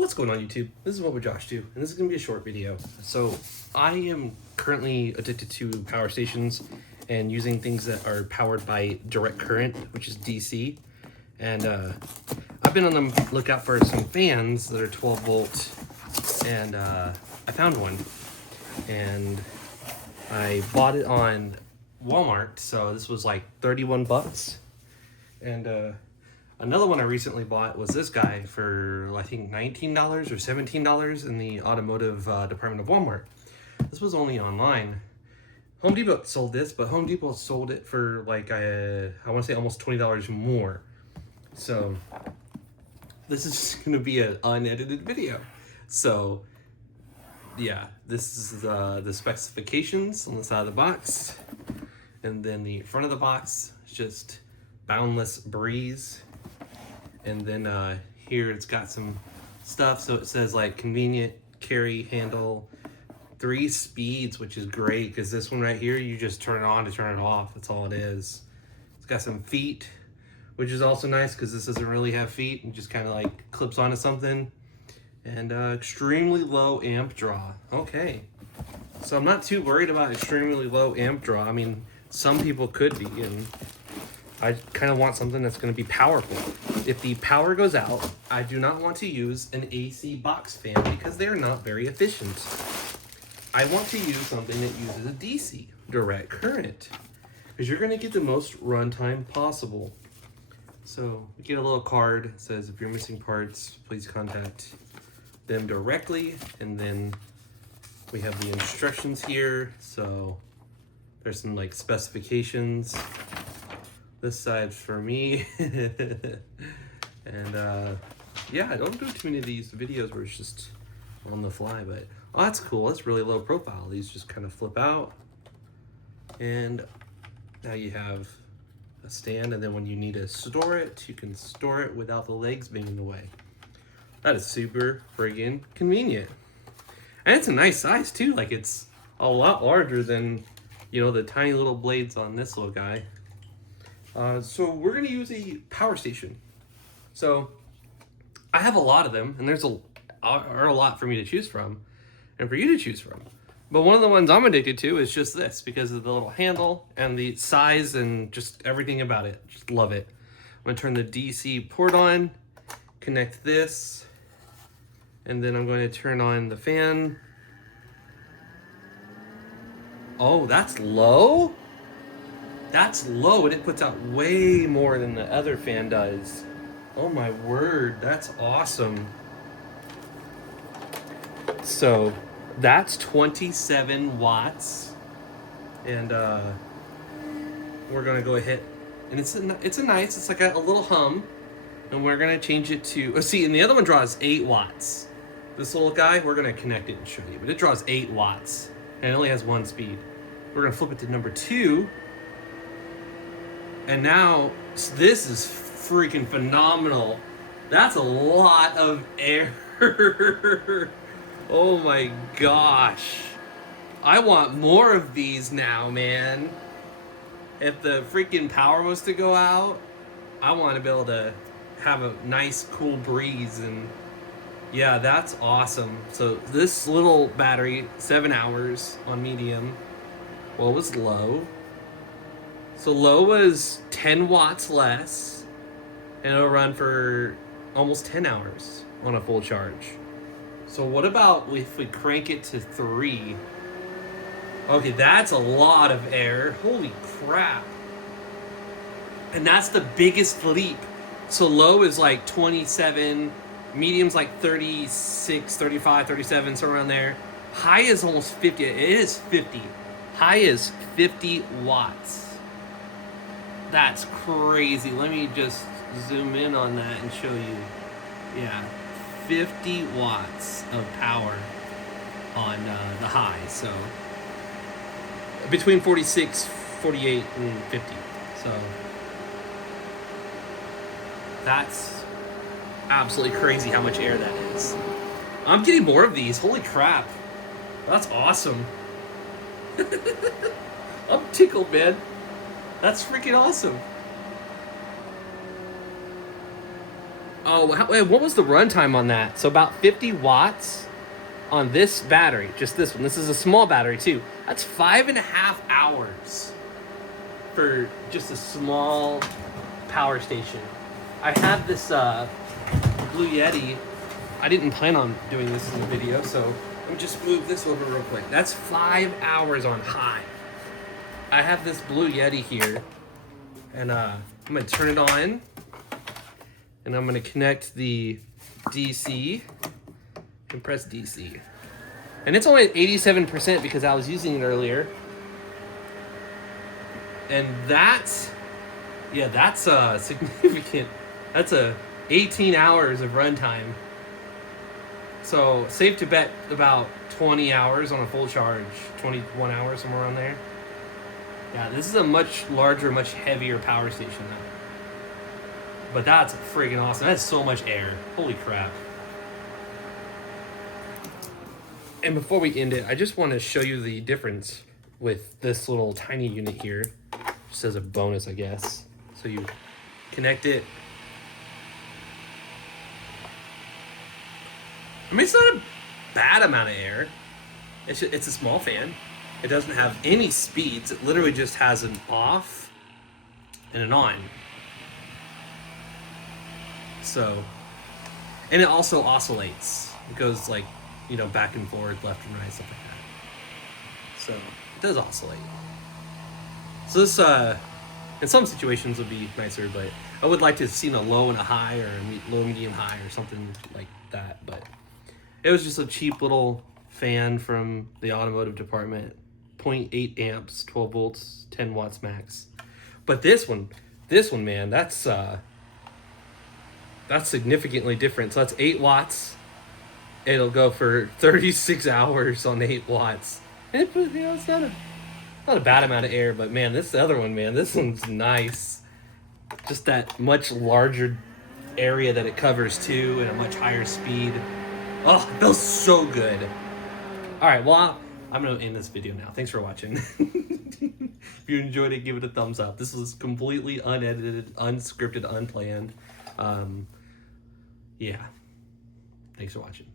What's going on, YouTube? This is What Would Josh Do, and this is going to be a short video. So, I am currently addicted to power stations and using things that are powered by direct current, which is DC. And I've been on the lookout for some fans that are 12 volt, and I found one. And I bought it on Walmart, so this was like 31 bucks. And another one I recently bought was this guy for, I think, $19 or $17 in the automotive department of Walmart. This was only online. Home Depot sold this, but Home Depot sold it for like, I want to say almost $20 more. So this is going to be an unedited video. So yeah, this is the specifications on the side of the box. And then the front of the box is just Boundless Breeze. And then here it's got some stuff. So it says like convenient carry handle, 3 speeds, which is great because this one right here, you just turn it on to turn it off. That's all it is. It's got some feet, which is also nice because this doesn't really have feet and just kind of like clips onto something. And extremely low amp draw. Okay. So I'm not too worried about extremely low amp draw. I mean, some people could be, and I kind of want something that's going to be powerful. If the power goes out, I do not want to use an AC box fan because they're not very efficient. I want to use something that uses a DC, direct current, because you're going to get the most runtime possible. So you get a little card that says if you're missing parts, please contact them directly. And then we have the instructions here. So there's some like specifications. This side's for me. And yeah, I don't do too many of these videos where it's just on the fly, but oh, that's cool. That's really low profile. These just kind of flip out. And now you have a stand, and then when you need to store it, you can store it without the legs being in the way. That is super friggin' convenient. And it's a nice size too. Like, it's a lot larger than, you know, the tiny little blades on this little guy. So we're gonna use a power station. So I have a lot of them, and there's a lot for me to choose from, and for you to choose from. But one of the ones I'm addicted to is just this because of the little handle and the size and just everything about it. Just love it. I'm gonna turn the DC port on, connect this, and then I'm going to turn on the fan. Oh, that's low? That's low, and it puts out way more than the other fan does. Oh my word, that's awesome. So that's 27 watts, and we're gonna go ahead, and it's like a little hum, and we're gonna change it to, see, and the other one draws 8 watts. This little guy, we're gonna connect it and show you, but it draws 8 watts, and it only has 1 speed. We're gonna flip it to number 2, and now this is freaking phenomenal. That's a lot of air. Oh my gosh. I want more of these now, man. If the freaking power was to go out, I want to be able to have a nice cool breeze, and yeah, that's awesome. So this little battery, 7 hours on medium. What was low? So low was 10 watts less, and it'll run for almost 10 hours on a full charge. So what about if we crank it to 3? Okay, that's a lot of air. Holy crap. And that's the biggest leap. So low is like 27, medium's like 36, 35, 37, somewhere around there. High is almost 50. It is 50. High is 50 watts. That's crazy. Let me just zoom in on that and show you. Yeah, 50 watts of power on the high. So between 46, 48, and 50. So that's absolutely crazy how much air that is. I'm getting more of these. Holy crap. That's awesome. I'm tickled, man. That's freaking awesome. Oh, wait, what was the runtime on that? So about 50 watts on this battery, just this one. This is a small battery too. That's 5.5 hours for just a small power station. I have this Blue Yeti. I didn't plan on doing this in the video, so let me just move this over real quick. That's 5 hours on high. I have this Blue Yeti here, and I'm gonna turn it on, and I'm gonna connect the DC and press DC. And it's only at 87% because I was using it earlier. And that's significant. That's 18 hours of runtime. So safe to bet about 20 hours on a full charge, 21 hours, somewhere around there. Yeah, this is a much larger, much heavier power station though. But that's friggin' awesome. That's so much air. Holy crap. And before we end it, I just want to show you the difference with this little tiny unit here. Just as a bonus, I guess. So you connect it. I mean, it's not a bad amount of air. It's a small fan. It doesn't have any speeds. It literally just has an off and an on. So, and it also oscillates. It goes like, you know, back and forth, left and right, stuff like that. So, it does oscillate. So this, in some situations would be nicer, but I would like to have seen a low and a high, or a low, medium, high, or something like that. But it was just a cheap little fan from the automotive department. 0.8 amps, 12 volts, 10 watts max. But this one, man, that's significantly different. So that's 8 watts. It'll go for 36 hours on 8 watts. And it, you know, it's not a bad amount of air, but man, this other one, man, this one's nice. Just that much larger area that it covers too, and a much higher speed. Oh, it feels so good. All right, well, I'm gonna end this video now. Thanks for watching. If you enjoyed it, give it a thumbs up. This was completely unedited, unscripted, unplanned. Yeah. Thanks for watching.